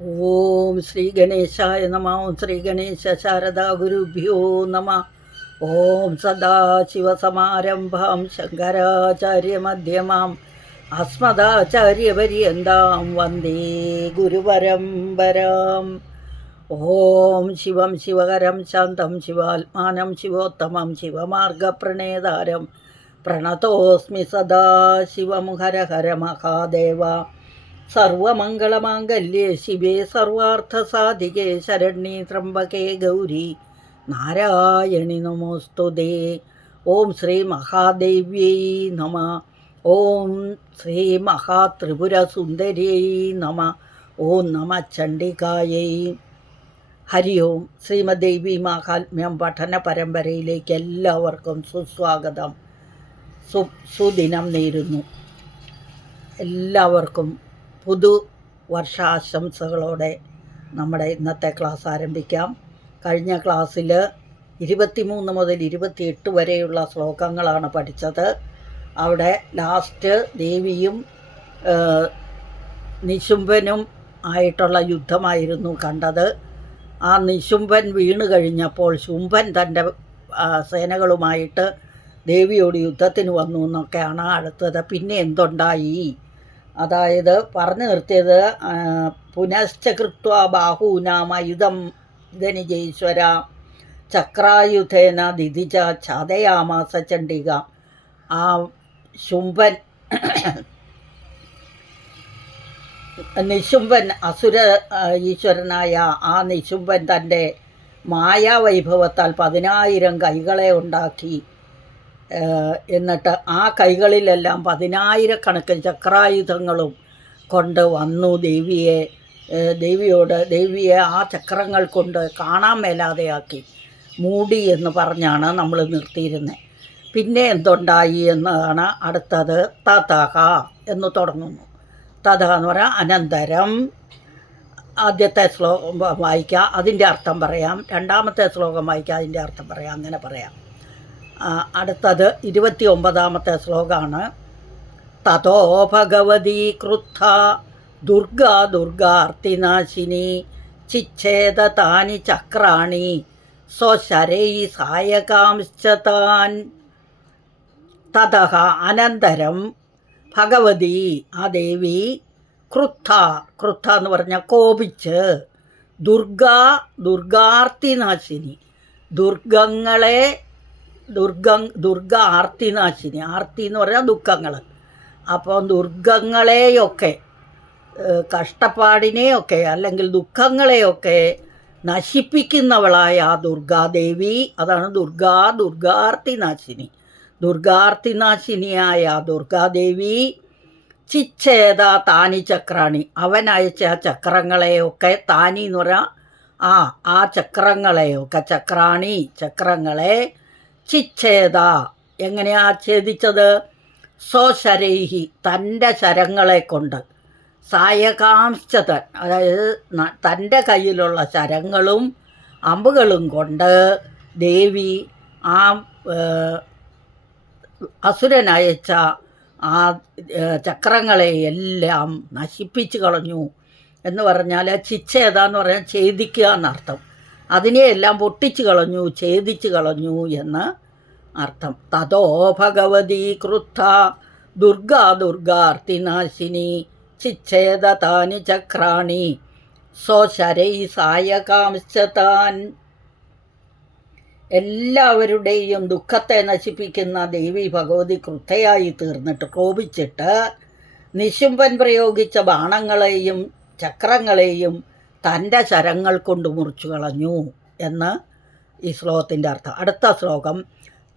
ഓം ശ്രീ ഗണേശായ നമ. ഓം ശ്രീ ഗണേശ ശാരദാ ഗുരുഭ്യോ നമ. ഓം സദാശിവസമാരംഭാം ശങ്കരാചാര്യമധ്യമാം അസ്മദാചാര്യപര്യന്താം വന്ദേ ഗുരുപരമ്പരാം. ഓം ശിവം ശിവകരം ശാന്തം ശിവാത്മാനം ശിവോത്തമം ശിവമാർഗപ്രണേതാരം പ്രണതോസ്മി സദാ ശിവം. ഹര ഹര മഹാദേവ. സർവമംഗളമാംഗല്യേ ശിവേ സർവാർത്ഥസാധികേ ശരണ്യേ ത്രംബകേ ഗൗരി നാരായണി നമോസ്തുതേ. ഓം ശ്രീ മഹാദേവ്യൈ നമ. ഓം ശ്രീ മഹാത്രിപുരസുന്ദര്यै നമ. ഓം നമ ചണ്ഡികായൈ. ഹരി ഓം. ശ്രീമദ്ദേവി മാഹാത്മ്യം പഠന പരമ്പരയിലേക്ക് എല്ലാവർക്കും സുസ്വാഗതം. സുദിനം നേരുന്നു. എല്ലാവർക്കും പുതുവർഷാശംസകളോടെ നമ്മുടെ ഇന്നത്തെ ക്ലാസ് ആരംഭിക്കാം. കഴിഞ്ഞ ക്ലാസ്സിൽ 23 മുതൽ 28 വരെയുള്ള ശ്ലോകങ്ങളാണ് പഠിച്ചത്. അവിടെ ലാസ്റ്റ് ദേവിയും നിശുംഭനും ആയിട്ടുള്ള യുദ്ധമായിരുന്നു കണ്ടത്. ആ നിശുംഭൻ വീണ് കഴിഞ്ഞപ്പോൾ ശുംഭൻ തൻ്റെ സേനകളുമായിട്ട് ദേവിയോട് യുദ്ധത്തിന് വന്നു എന്നൊക്കെയാണ് അടുത്തത്. പിന്നെ എന്തുണ്ടായി? അതായത് പറഞ്ഞു നിർത്തിയത് പുനശ്ചകൃത്വ ബാഹൂനാമയുധം ധനിജേശ്വര ചക്രായുധേന ദിദിജ ഛാദയാമാസ ചണ്ഡിക. ആ ശുംഭൻ നിശുംഭൻ അസുര ഈശ്വരനായ ആ നിശുംഭൻ തൻ്റെ മായാവൈഭവത്താൽ 10,000 കൈകളെ ഉണ്ടാക്കി. എന്നിട്ട് ആ കൈകളിലെല്ലാം 10,000 ചക്രായുധങ്ങളും കൊണ്ട് വന്നു ദേവിയെ ആ ചക്രങ്ങൾ കൊണ്ട് കാണാൻ മേലാതെയാക്കി മൂടി എന്ന് പറഞ്ഞാണ് നമ്മൾ നിർത്തിയിരുന്നത്. പിന്നെ എന്തുണ്ടായി എന്നതാണ് അടുത്തത്. തതഹ എന്ന് തുടങ്ങുന്നു. തഥ എന്ന് പറഞ്ഞാൽ അനന്തരം. ആദ്യത്തെ ശ്ലോകം വായിക്കുക, അതിൻ്റെ അർത്ഥം പറയാം. രണ്ടാമത്തെ ശ്ലോകം വായിക്കുക, അതിൻ്റെ അർത്ഥം പറയാം. അങ്ങനെ പറയാം. അടുത്തത് 29ാമത്തെ ശ്ലോകമാണ്. തതോ ഭഗവതി ക്രുദ്ധ ദുർഗാ ദുർഗാർത്തിനാശിനി ചിച്ഛേദ താനി ചക്രാണി സ്വശരൈ സായകാംശ്ചതാൻ. തതഃ അനന്തരം ഭഗവതി ആ ദേവി ക്രുദ്ധ എന്ന് പറഞ്ഞാൽ കോപിച്ച്, ദുർഗാർത്തിനാശിനി ദുർഗ ആർത്തിനാശിനി. ആർത്തി എന്ന് പറഞ്ഞാൽ ദുഃഖങ്ങൾ. അപ്പോൾ ദുർഗങ്ങളെയൊക്കെ, കഷ്ടപ്പാടിനെയൊക്കെ അല്ലെങ്കിൽ ദുഃഖങ്ങളെയൊക്കെ നശിപ്പിക്കുന്നവളായ ആ ദുർഗാദേവി, അതാണ് ദുർഗാർത്തിനാശിനി. ദുർഗാർത്തിനാശിനിയായ ദുർഗാദേവി ചിച്ഛേദ താനി ചക്രാണി, അവൻ അയച്ച ആ ചക്രങ്ങളെയൊക്കെ, താനി എന്ന് പറഞ്ഞാൽ ആ ചക്രങ്ങളെയൊക്കെ, ചക്രങ്ങളെ ചിച്ഛേദ എങ്ങനെയാ ഛേദിച്ചത്? സ്വശരൈഹി തൻ്റെ ശരങ്ങളെ കൊണ്ട്, സായകാംശ്ചതൻ അതായത് തൻ്റെ കയ്യിലുള്ള ശരങ്ങളും അമ്പുകളും കൊണ്ട് ദേവി ആ അസുരനയച്ച ആ ചക്രങ്ങളെ എല്ലാം നശിപ്പിച്ച് കളഞ്ഞു എന്ന് പറഞ്ഞാൽ, ചിച്ഛേദ എന്ന് പറഞ്ഞാൽ ഛേദിക്കുക എന്നർത്ഥം. അതിനെയെല്ലാം പൊട്ടിച്ചു കളഞ്ഞു, ഛേദിച്ചു കളഞ്ഞു എന്ന് അർത്ഥം. തതോ ഭഗവതി ക്രുദ്ധ ദുർഗാർത്തിനാശിനി ചിച്ഛേദ താനി ചക്രാണി സ്വശരൈ സായകാംശ്ചതാൻ. എല്ലാവരുടെയും ദുഃഖത്തെ നശിപ്പിക്കുന്ന ദേവി ഭഗവതി ക്രുദ്ധയായി തീർന്നിട്ട്, കോപിച്ചിട്ട് നിശുംഭൻ പ്രയോഗിച്ച ബാണങ്ങളെയും ചക്രങ്ങളെയും തൻ്റെ ശരങ്ങൾ കൊണ്ട് മുറിച്ചു കളഞ്ഞു എന്ന് ഈ ശ്ലോകത്തിൻ്റെ അർത്ഥം. അടുത്ത ശ്ലോകം.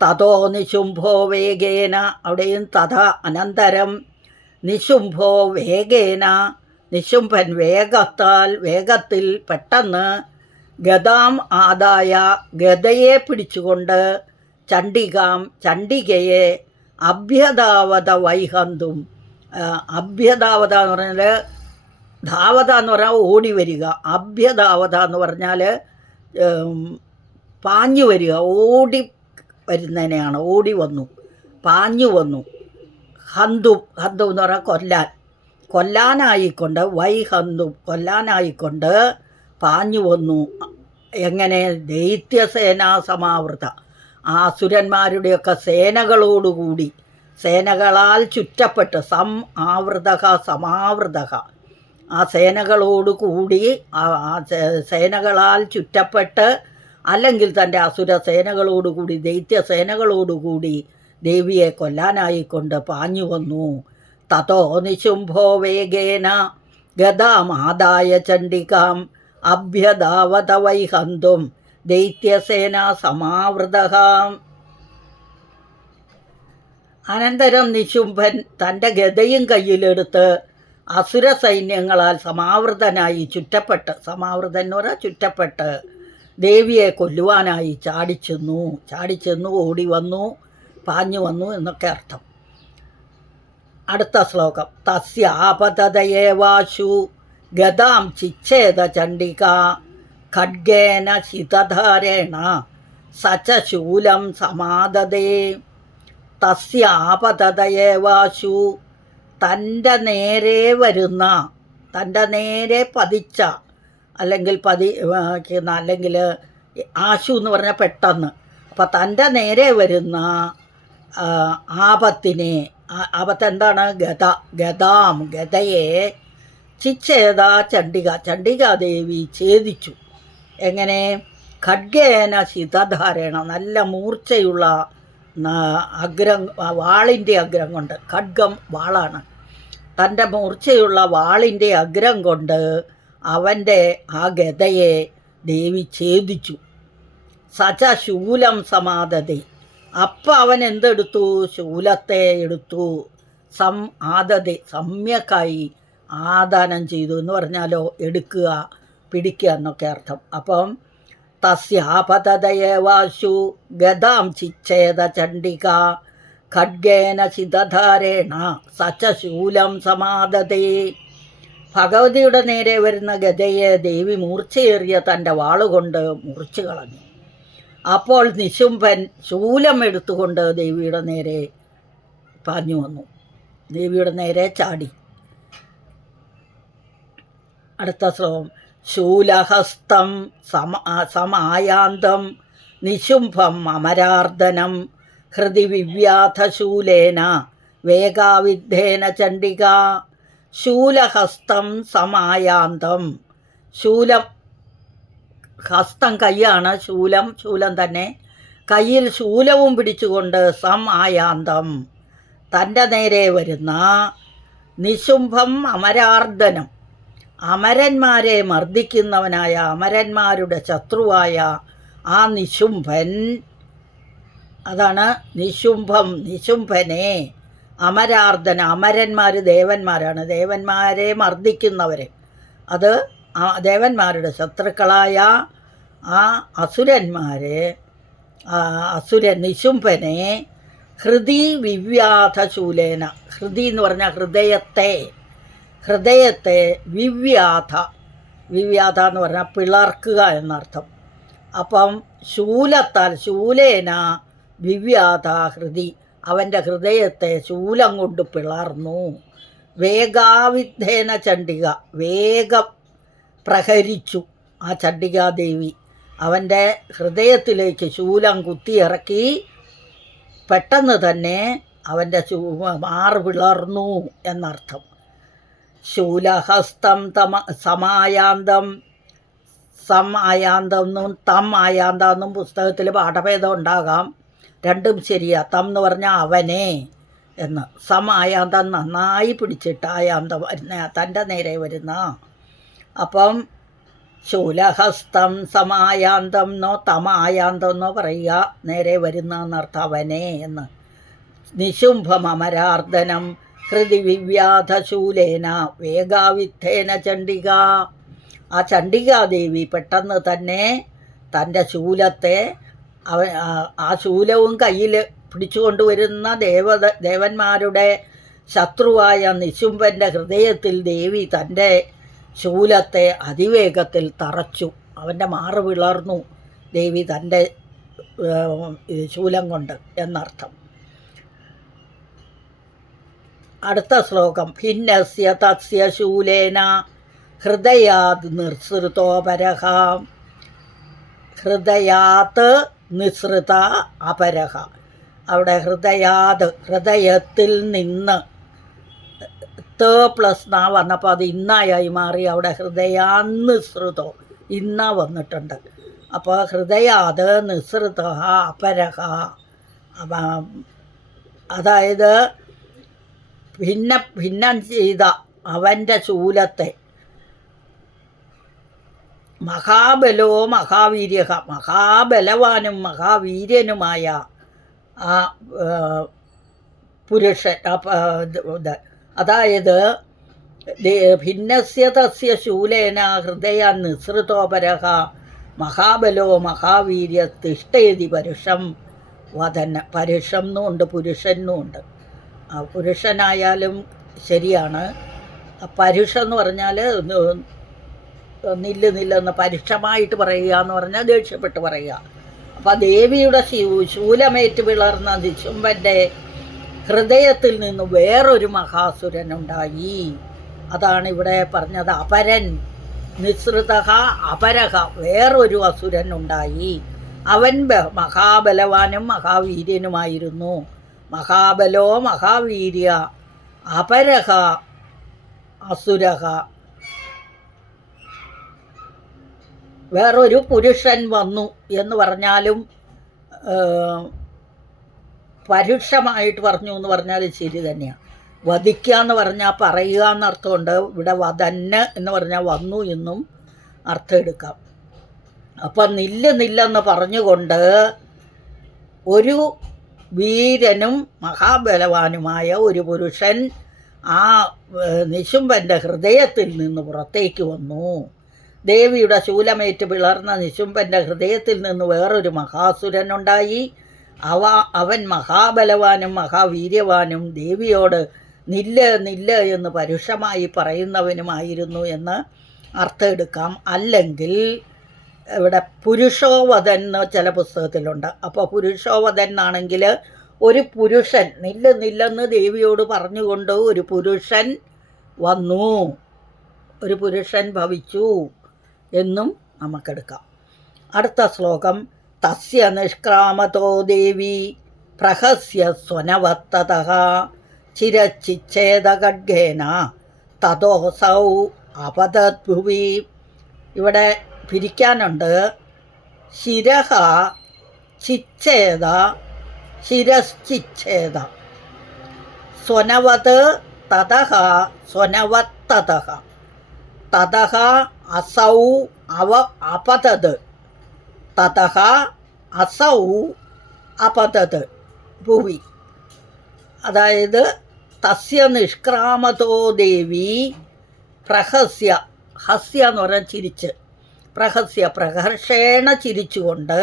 തതോ നിശുംഭോ വേഗേന, അവിടെയും തഥ അനന്തരം. നിശുംഭോ വേഗേന, നിശുംഭൻ വേഗത്തിൽ പെട്ടെന്ന് ഗദാം ആദായ, ഗദയെ പിടിച്ചുകൊണ്ട് ചണ്ഡികയെ അഭ്യതാവത വൈഹന്തും. അഭ്യതാവത എന്ന് പറഞ്ഞാൽ, ധാവത എന്ന് പറഞ്ഞാൽ ഓടി വരിക, അഭ്യധാവത എന്ന് പറഞ്ഞാൽ പാഞ്ഞു വരിക, ഓടി വരുന്നതിനെയാണ്. ഓടി വന്നു, പാഞ്ഞു വന്നു. ഹന്തു എന്ന് പറഞ്ഞാൽ കൊല്ലാനായിക്കൊണ്ട് വൈഹന്തും കൊല്ലാനായിക്കൊണ്ട് പാഞ്ഞു വന്നു. എങ്ങനെ? ദൈത്യസേനാ സമാവൃത, ആ അസുരന്മാരുടെയൊക്കെ സേനകളോടുകൂടി, സേനകളാൽ ചുറ്റപ്പെട്ട്, ആവൃതക സമാവൃതക, ആ സേനകളോടുകൂടി, ആ സേനകളാൽ ചുറ്റപ്പെട്ട്, അല്ലെങ്കിൽ തൻ്റെ അസുര സേനകളോടുകൂടി, ദൈത്യസേനകളോടുകൂടി ദേവിയെ കൊല്ലാനായിക്കൊണ്ട് പാഞ്ഞു വന്നു. തതോ നിശുംഭോ വേഗേന ഗദാമാദായ ചണ്ഡികാം അഭ്യധാവത വൈഹന്തും ദൈത്യസേനാ സമാവൃതഃ. അനന്തരം നിശുംഭൻ തൻ്റെ ഗദയും കയ്യിലെടുത്ത് അസുര സൈന്യങ്ങളാൽ സമാവൃതനായി ചുറ്റപ്പെട്ട്, സമാവൃതൻ എന്ന് പറഞ്ഞാൽ ചുറ്റപ്പെട്ട്, ദേവിയെ കൊല്ലുവാനായി ചാടിച്ചെന്നു ഓടി വന്നു, പാഞ്ഞു വന്നു എന്നൊക്കെ അർത്ഥം. അടുത്ത ശ്ലോകം. തസ്യാപതയേവാശു ഗദാം ചിച്ഛേദ ചണ്ഡിക ഖഡ്ഗേന ശിതധാരേണ സച ശൂലം സമാദദേ. തസ്യാപതയേവാശു, തൻ്റെ നേരെ വരുന്ന, തൻ്റെ നേരെ പതിച്ച, അല്ലെങ്കിൽ അല്ലെങ്കിൽ ആശു എന്ന് പറഞ്ഞാൽ പെട്ടെന്ന്, അപ്പം തൻ്റെ നേരെ വരുന്ന ആപത്തിനെ, ആപത്ത് എന്താണ്? ഗദയെ ചിച്ഛേദ ചണ്ഡിക, ചണ്ഡികാദേവി ഛേദിച്ചു. എങ്ങനെ? ഖഡ്ഗേന ശിതധാരേണ, നല്ല മൂർച്ചയുള്ള വാളിൻ്റെ അഗ്രം കൊണ്ട്, ഖഡ്ഗം വാളാണ്, തൻ്റെ മൂർച്ചയുള്ള വാളിൻ്റെ അഗ്രം കൊണ്ട് അവൻ്റെ ആ ഗദയെ ദേവി ഛേദിച്ചു. സച ശൂലം സമാദതി, അപ്പം അവൻ എന്തെടുത്തു? ശൂലത്തെ എടുത്തു. ആദതി, സമ്യക്കായി ആദാനം ചെയ്തു എന്ന് പറഞ്ഞാലോ എടുക്കുക, പിടിക്കുക എന്നൊക്കെ അർത്ഥം. അപ്പം തസ്യാപതയേവാശു ഗദാം ചിച്ഛേദ ചണ്ഡിക ഖഡ്ഗേന ശിതധാരേണ സച ശൂലം സമാദതി. ഭഗവതിയുടെ നേരെ വരുന്ന ഗദയെ ദേവി മൂർച്ചയേറിയ തൻ്റെ വാളുകൊണ്ട് മുറിച്ചു കളഞ്ഞു. അപ്പോൾ നിശുംഭൻ ശൂലം എടുത്തുകൊണ്ട് ദേവിയുടെ നേരെ പാഞ്ഞു വന്നു, ദേവിയുടെ നേരെ ചാടി. അടുത്ത ശ്ലോകം. ശൂലഹസ്തം സമായാന്തം നിശുംഭം അമരാർദ്ദനം ഹൃദി വിവ്യാധശൂലേന വേഗാവിദ്ധേന ചണ്ഡിക. ശൂലഹസ്തം സമായാന്തം, ശൂലം, ഹസ്തം കൈയാണ്, ശൂലം തന്നെ, കയ്യിൽ ശൂലവും പിടിച്ചുകൊണ്ട് ആയാന്തം തൻ്റെ നേരെ വരുന്ന നിശുംഭം അമരാർദ്ദനം, അമരന്മാരെ മർദ്ദിക്കുന്നവനായ, അമരന്മാരുടെ ശത്രുവായ ആ നിശുംഭൻ, അതാണ് നിശുംഭം, നിശുംഭനെ അമരാർദ്ദന, അമരന്മാർ ദേവന്മാരാണ്, ദേവന്മാരെ മർദ്ദിക്കുന്നവർ, അത് ദേവന്മാരുടെ ശത്രുക്കളായ ആ അസുരന്മാരെ, നിശുംഭനെ ഹൃദി വിവ്യാധശൂലേന, ഹൃദി എന്ന് പറഞ്ഞാൽ ഹൃദയത്തെ വിവ്യാധ എന്ന് പറഞ്ഞാൽ പിളർക്കുക എന്നർത്ഥം. അപ്പം ശൂലത്താൽ, ശൂലേന വിവ്യാധ ഹൃദി, അവൻ്റെ ഹൃദയത്തെ ശൂലം കൊണ്ട് പിളർന്നു. വേഗാവിദ്ധേന ചണ്ഡിക, വേഗം പ്രഹരിച്ചു ആ ചണ്ഡികാദേവി, അവൻ്റെ ഹൃദയത്തിലേക്ക് ശൂലം കുത്തിയിറക്കി. പെട്ടെന്ന് തന്നെ അവൻ്റെ മാറ് പിളർന്നു എന്നർത്ഥം. ശൂലഹസ്തം സമായാന്തം, തം ആയാന്തം എന്നും പുസ്തകത്തിൽ പാഠഭേദം ഉണ്ടാകാം, രണ്ടും ശരിയാ. തം എന്ന് പറഞ്ഞാൽ അവനെ എന്ന്, ആയാന്തം നന്നായി പിടിച്ചിട്ട്, ആയാന്തം വരുന്ന, തൻ്റെ നേരെ വരുന്ന. അപ്പം ശൂലഹസ്തം സമായാന്തം എന്നോ തമായാന്തം എന്നോ പറയുക, നേരെ വരുന്ന എന്നർത്ഥം, അവനെ എന്ന്. നിശുംഭം അമരാർദ്ദനം ഹൃദി വിവ്യാധശൂലേന വേഗാവിദ്ധേന ചണ്ഡിക. ആ ചണ്ഡികാദേവി പെട്ടെന്ന് തന്നെ തൻ്റെ ശൂലത്തെ, ആ ശൂലവും കയ്യിൽ പിടിച്ചുകൊണ്ടുവരുന്ന ദേവന്മാരുടെ ശത്രുവായ നിശുംഭൻ്റെ ഹൃദയത്തിൽ ദേവി തൻ്റെ ശൂലത്തെ അതിവേഗത്തിൽ തറച്ചു. അവൻ്റെ മാറ് പിളർന്നു ദേവി തൻ്റെ ശൂലം കൊണ്ട് എന്നർത്ഥം. അടുത്ത ശ്ലോകം. ഭിന്നസ്യ തസ്യ ശൂലേന ഹൃദയാത് നിസൃതോ പരഹ. ഹൃദയാത് നിസൃത അപരഹ. അവിടെ ഹൃദയാത്, ഹൃദയത്തിൽ നിന്ന് ത പ്ലസ് ന വന്നപ്പോൾ അത് ഇന്നായി മാറി. അവിടെ ഹൃദയാനിസൃതോ ഇന്ന വന്നിട്ടുണ്ട്. അപ്പോൾ ഹൃദയാത് നിസൃത അപരഹ. അതായത് ഭിന്നം ചെയ്ത അവൻ്റെ ശൂലത്തെ മഹാബലോ മഹാവീര്യ, മഹാബലവാനും മഹാവീര്യനുമായ ആ പുരുഷൻ. അതായത് ഭിന്നസ്യ തസ്യ ശൂലേന ഹൃദയ നിസൃതോപരഹ മഹാബലോ മഹാവീര്യ തിഷ്ഠയതി പരുഷം വദന. പരുഷം എന്നുണ്ട് പുരുഷനുമുണ്ട്. പുരുഷനായാലും ശരിയാണ്. പരുഷം എന്ന് പറഞ്ഞാൽ നില്ലെന്ന് പരുഷമായിട്ട് പറയുക എന്ന് പറഞ്ഞാൽ ദേഷ്യപ്പെട്ട് പറയുക. അപ്പം ദേവിയുടെ ശൂലമേറ്റ് പിളർന്ന നിശുംഭൻ്റെ ഹൃദയത്തിൽ നിന്ന് വേറൊരു മഹാസുരനുണ്ടായി. അതാണ് ഇവിടെ പറഞ്ഞത്. അപരൻ നിസൃത അപരഹ, വേറൊരു അസുരനുണ്ടായി. അവൻ മഹാബലവാനും മഹാവീര്യനുമായിരുന്നു. മഹാബലോ മഹാവീര്യ അപരഹ അസുരഹ. വേറൊരു പുരുഷൻ വന്നു എന്ന് പറഞ്ഞാലും പരുഷമായിട്ട് പറഞ്ഞു എന്ന് പറഞ്ഞാൽ ശരി തന്നെയാണ്. വധിക്കുക എന്ന് പറഞ്ഞാൽ പറയുക എന്നർത്ഥമുണ്ട്. ഇവിടെ വധന് എന്ന് പറഞ്ഞാൽ വന്നു എന്നും അർത്ഥം എടുക്കാം. അപ്പം നില്ലെന്ന് പറഞ്ഞുകൊണ്ട് ഒരു വീരനും മഹാബലവാനുമായ ഒരു പുരുഷൻ ആ നിശുംഭൻ്റെ ഹൃദയത്തിൽ നിന്ന് പുറത്തേക്ക് വന്നു. ദേവിയുടെ ശൂലമേറ്റ് പിളർന്ന നിശുംഭൻ്റെ ഹൃദയത്തിൽ നിന്ന് വേറൊരു മഹാസുരനുണ്ടായി. അവൻ മഹാബലവാനും മഹാവീര്യവാനും ദേവിയോട് നില്ല എന്ന് പരുഷമായി പറയുന്നവനുമായിരുന്നു എന്ന് അർത്ഥം എടുക്കാം. അല്ലെങ്കിൽ ഇവിടെ പുരുഷോവധൻ എന്ന് ചില പുസ്തകത്തിലുണ്ട്. അപ്പോൾ പുരുഷോവധൻ എന്നാണെങ്കിൽ ഒരു പുരുഷൻ നില്ലെന്ന് ദേവിയോട് പറഞ്ഞുകൊണ്ട് ഒരു പുരുഷൻ വന്നു, ഒരു പുരുഷൻ ഭവിച്ചു എന്നും നമുക്കെടുക്കാം. അടുത്ത ശ്ലോകം. തസ്യ നിഷ്ക്രാമതോ ദേവി പ്രഹസ്യ സ്വനവത്തതഃ ചിരച്ചിച്ഛേദഖഡ്ഗേന തതോസൗ അപതദ്ഭുവി. ഇവിടെ പിരിക്കാനുണ്ട്. ശിരഹ ചിച്ഛേദ ശിരശ്ചിച്ഛേദ സ്വനവത് തതഃ സ്വനവത്തതഃ തതഃ അസൗ അപതത് തതഃ അസൗ അപതത് ഭുവി. അതായത് തസ്യ നിഷ്ക്രാമതോ ദേവി പ്രഹസ്യ, ഹസ്യ എന്ന് പറഞ്ഞാൽ ചിരിച്ച്, പ്രഹസ്യ പ്രഹർഷേണ ചിരിച്ചുകൊണ്ട്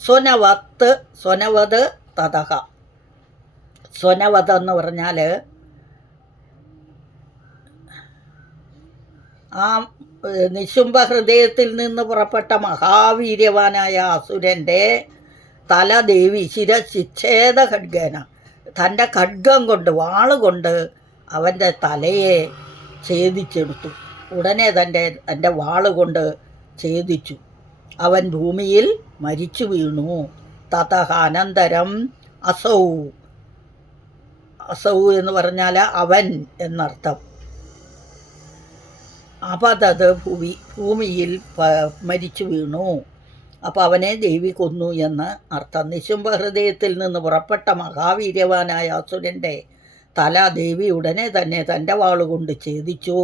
സ്വനവത് തതഃ. സ്വനവത് എന്ന് പറഞ്ഞാൽ ആ നിശുംഭ ഹൃദയത്തിൽ നിന്ന് പുറപ്പെട്ട മഹാവീര്യവാനായ അസുരൻ്റെ തല ദേവി ശിരച്ഛേദ ഖഡ്ഗേന, തൻ്റെ ഖഡ്ഗം കൊണ്ട് വാളുകൊണ്ട് അവൻ്റെ തലയെ ഛേദിച്ചെടുത്തു. ഉടനെ തൻ്റെ വാളുകൊണ്ട് ഛേദിച്ചു. അവൻ ഭൂമിയിൽ മരിച്ചു വീണു. തതഃ അനന്തരം അസൗ, അസൗ എന്ന് പറഞ്ഞാൽ അവൻ എന്നർത്ഥം. അപതത് ഭൂമിയിൽ മരിച്ചു വീണു. അപ്പോൾ അവനെ ദേവി കൊന്നു എന്ന് അർത്ഥം. നിശുംഭ ഹൃദയത്തിൽ നിന്ന് പുറപ്പെട്ട മഹാവീര്യവാനായ അസുരൻ്റെ തല ദേവി ഉടനെ തന്നെ തൻ്റെ വാളുകൊണ്ട് ഛേദിച്ചു.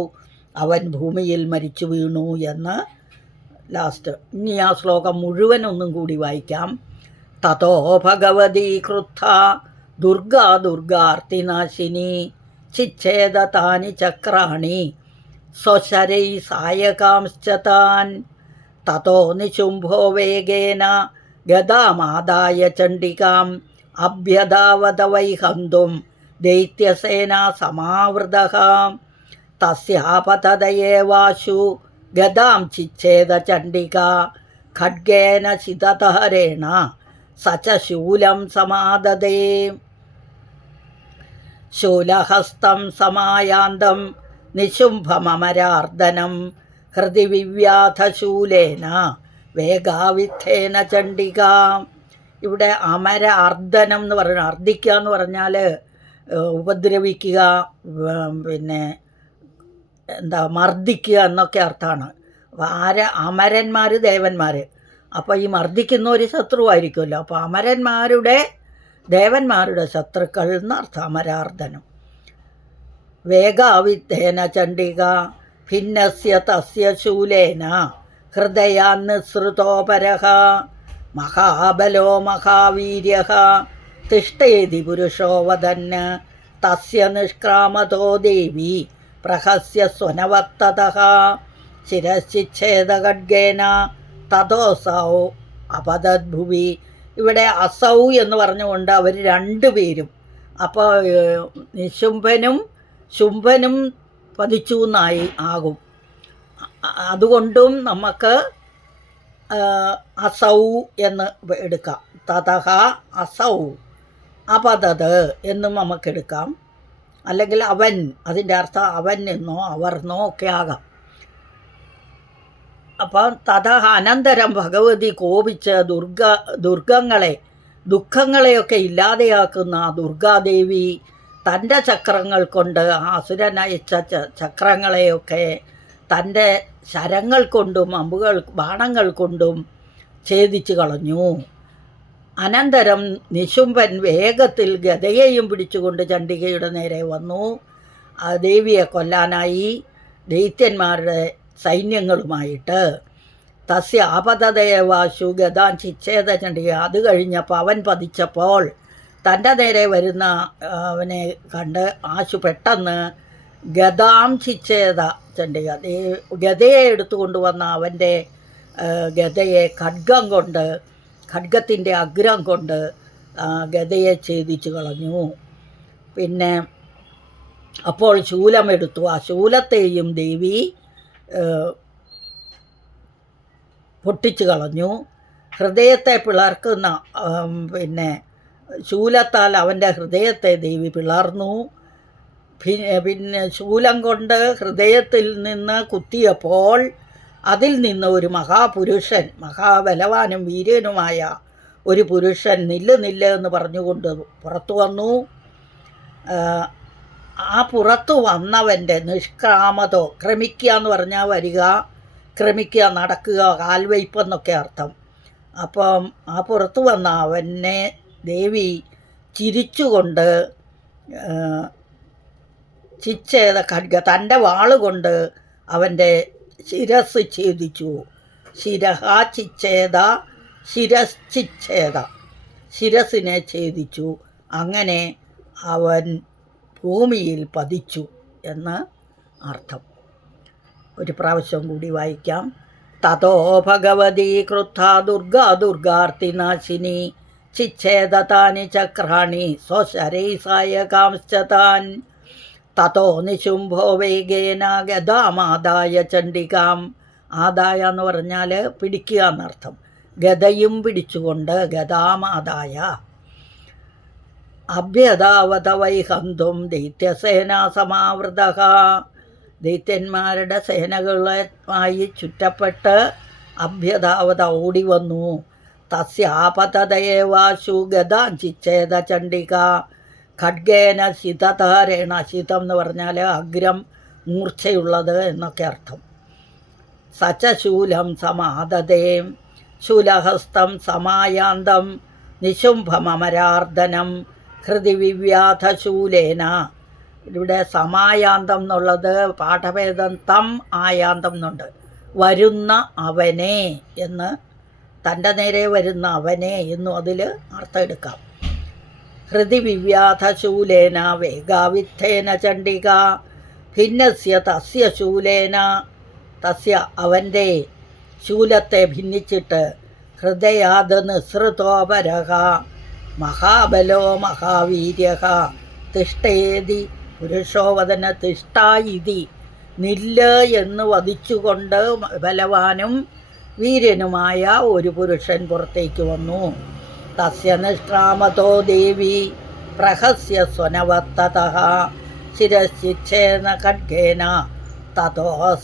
അവൻ ഭൂമിയിൽ മരിച്ചു വീണു എന്ന് ലാസ്റ്റ്. ഇനി ആ ശ്ലോകം മുഴുവൻ ഒന്നും കൂടി വായിക്കാം. തതോ ഭഗവതി ക്രുദ്ധ ദുർഗാർത്തിനാശിനി ചിച്ഛേദ താനി ചക്രാണി സ്വശരൈ സായകാംശ്ച താൻ. തതോ നിശുംഭോ വേഗേന ഗദാമാദായ ചണ്ഡികാം അഭ്യധാവത വൈ ഹന്തും ദൈത്യസേനാ സമാവൃതഃ. തസ്യാപതതയേവാശു ഗദാം ചിച്ഛേദ ചണ്ഡികാ ഖഡ്ഗേന ശിതതഹരേണ സച ശൂലം സമാദദേ. ശൂലഹസ്തം സമായാന്തം നിശുംഭമരാർദ്ദനം ഹൃദി വിവ്യാധശൂലേന വേഗാവിദ്ധേന ചണ്ഡിക. ഇവിടെ അമര അർദ്ദനം എന്ന് പറയുന്നത്, അർദ്ദിക്കുക എന്ന് പറഞ്ഞാൽ ഉപദ്രവിക്കുക, പിന്നെ എന്താ മർദ്ദിക്കുക എന്നൊക്കെ അർത്ഥമാണ്. അപ്പോൾ അമരന്മാർ ദേവന്മാർ, അപ്പോൾ ഈ മർദ്ദിക്കുന്ന ഒരു ശത്രുവായിരിക്കുമല്ലോ. അപ്പോൾ ദേവന്മാരുടെ ശത്രുക്കൾ എന്നർത്ഥം അമരാർദ്ദനം. വേഗാവിദ്ധേന ചണ്ഡിക ഭിന്നസ്യ തസ്യ ശൂലേന ഹൃദയാന്നിസൃതോപരഃ മഹാബലോ മഹാവീര്യഃ തിഷ്ഠേതി പുരുഷോ വദന് തസ്യ നിഷ്ക്രാമതോ ദേവി പ്രഹസ്യ സ്വനവത്തതഃ ശിരശ്ഛിച്ഛേദഖഡ്ഗേന തതോസൗ അപതദ്ഭുവി. ഇവിടെ അസൗ എന്ന് പറഞ്ഞുകൊണ്ട് അവർ രണ്ടുപേരും, അപ്പോൾ നിശുംഭനും ശുംഭനും പതിച്ചു എന്നായി ആകും. അതുകൊണ്ടും നമുക്ക് അസൗ എന്ന് എടുക്കാം. തതഹ അസൗ അപതത് എന്നും നമുക്കെടുക്കാം. അല്ലെങ്കിൽ അവൻ, അതിൻ്റെ അർത്ഥം അവൻ എന്നോ അവർന്നോ ഒക്കെ ആകാം. അപ്പം തതഹ അനന്തരം ഭഗവതി കോപിച്ച് ദുഃഖങ്ങളെയൊക്കെ ഇല്ലാതെയാക്കുന്ന ദുർഗാദേവി തൻ്റെ ചക്രങ്ങൾ കൊണ്ട് ആ അസുരനയച്ച ചക്രങ്ങളെയൊക്കെ തൻ്റെ ശരങ്ങൾ കൊണ്ടും ബാണങ്ങൾ കൊണ്ടും ഛേദിച്ചു കളഞ്ഞു. അനന്തരം നിശുംഭൻ വേഗത്തിൽ ഗദയെയും പിടിച്ചുകൊണ്ട് ചണ്ഡികയുടെ നേരെ വന്നു. ആ ദേവിയെ കൊല്ലാനായി ദൈത്യന്മാരുടെ സൈന്യങ്ങളുമായിട്ട്. തസ്യ ആപതദേവാശു ഗതാൻ ചിച്ഛേദ ചണ്ഡിക. അത് കഴിഞ്ഞപ്പോൾ അവൻ പതിച്ചപ്പോൾ തൻ്റെ നേരെ വരുന്ന അവനെ കണ്ട് ആശു പെട്ടെന്ന് ഗതാം ചിച്ഛേദ ചണ്ഡിക, ഗതയെ എടുത്തുകൊണ്ട് വന്ന അവൻ്റെ ഗതയെ ഖഡ്ഗത്തിൻ്റെ അഗ്രം കൊണ്ട് ഗതയെ ഛേദിച്ചു കളഞ്ഞു. പിന്നെ അപ്പോൾ ശൂലമെടുത്തു, ആ ശൂലത്തെയും ദേവി പൊട്ടിച്ചു കളഞ്ഞു. ഹൃദയത്തെ പിളർക്കുന്ന പിന്നെ ശൂലത്താൽ അവൻ്റെ ഹൃദയത്തെ ദേവി പിളർന്നു. പിന്നെ ശൂലം കൊണ്ട് ഹൃദയത്തിൽ നിന്ന് കുത്തിയപ്പോൾ അതിൽ നിന്ന് ഒരു മഹാപുരുഷൻ, മഹാബലവാനും വീര്യനുമായ ഒരു പുരുഷൻ നില്ല് എന്ന് പറഞ്ഞുകൊണ്ട് പുറത്തു വന്നു. ആ പുറത്തു വന്നവൻ്റെ നിഷ്ക്രാമതോ, ക്രമിക്കുക എന്ന് പറഞ്ഞാൽ വരിക, ക്രമിക്കുക, നടക്കുക, കാൽവയ്പ്പെന്നൊക്കെ അർത്ഥം. അപ്പം ആ പുറത്തു വന്ന അവനെ ദേവി ചിരിച്ചുകൊണ്ട് ചിച്ഛേദ ഖഡ്ഗ, തൻ്റെ വാളുകൊണ്ട് അവൻ്റെ ശിരസ് ഛേദിച്ചു. ശിരഹ ചിച്ഛേദ, ശിരശ്ചിച്ഛേദ, ശിരസിനെ ഛേദിച്ചു. അങ്ങനെ അവൻ ഭൂമിയിൽ പതിച്ചു എന്ന് അർത്ഥം. ഒരു പ്രാവശ്യം കൂടി വായിക്കാം. തതോ ഭഗവതി ക്രുദ്ധ ദുർഗാർത്തിനാശിനി ചിച്ഛേദതാനി ചക്രാണി സ്വശരൈസായകാംശ്ച താൻ തതോ നിശുംഭോ വേഗേന ഗദാമാദായ ചണ്ഡികാം. ആദായ എന്ന് പറഞ്ഞാൽ പിടിക്കുക എന്നർത്ഥം. ഗദയും പിടിച്ചുകൊണ്ട് ഗദാമാദായ അഭ്യതാവത വൈഹന്തും ദൈത്യസേനാ സമാവൃത. ദൈത്യന്മാരുടെ സേനകളുമായി ചുറ്റപ്പെട്ട് അഭ്യതാവത ഓടി വന്നു. തസ്യാപതയേവാശു ഗദാഞ്ചിച്ഛേദ ചണ്ഡിക ഖഡ്ഗേന ശിതധാരേണ. ശിതം എന്ന് പറഞ്ഞാൽ അഗ്രം, മൂർച്ചയുള്ളത് എന്നൊക്കെ അർത്ഥം. സചശൂലം സമാദതേ ശൂലഹസ്തം സമായാന്തം നിശുംഭമരാർദ്ദനം ഹൃദി വിവ്യാധശൂലേന. ഇവിടെ സമായാന്തം എന്നുള്ളത് പാഠഭേദം തം ആയാന്തം എന്നുണ്ട്. വരുന്ന അവനെ എന്ന്, തൻ്റെ നേരെ വരുന്ന അവനെ എന്നും അതിൽ അർത്ഥം എടുക്കാം. ഹൃദി വിവ്യാധശൂലേന വേഗാവിദ്ധേന ചണ്ഡിക ഭിന്നസ്യ തസ്യ ശൂലേന. തസ്യ അവൻ്റെ ശൂലത്തെ ഭിന്നിച്ചിട്ട് ഹൃദയാത് നിസൃതോപരഃ മഹാബലോ മഹാവീര്യഃ തിഷ്ഠേതി പുരുഷോവദന. തിഷ്ഠായിതി, നില്ല് എന്ന് വധിച്ചുകൊണ്ട് ബലവാനും വീര്യനുമായ ഒരു പുരുഷൻ പുറത്തേക്ക് വന്നു. തസ്യ നിഷ്ക്രാമതോ ദേവി പ്രഹസ്യ സ്വനവത്തതഃ ശിരശ്ചിച്ഛേന ഖഡ്ഗേന തതോസൗപതദ്ഭുവി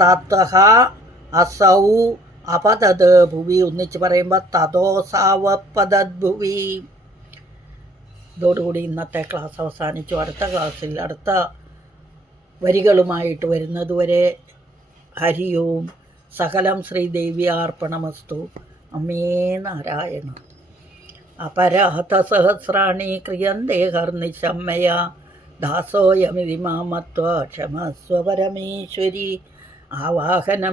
തതഃ അസൗ അപതത് ഭുവി. ഒന്നിച്ച് പറയുമ്പോൾ തതോസാവപതദ്ഭുവി. ഇതോടുകൂടി ഇന്നത്തെ ക്ലാസ് അവസാനിച്ചു. അടുത്ത ക്ലാസ്സിൽ അടുത്ത വരികളുമായിട്ട് വരുന്നതുവരെ ഹരി ഓം. സകലം ശ്രീദേവ്യാർപ്പണമസ്തു. അമ്മേ നാരായണ. അപരാധ സഹസ്രാണി ക്രിയന്തേ ഹർനിശം മയാ ദാസോയമിതി മാമത്വ ക്ഷമസ്വ പരമേശ്വരി. ആവാഹനം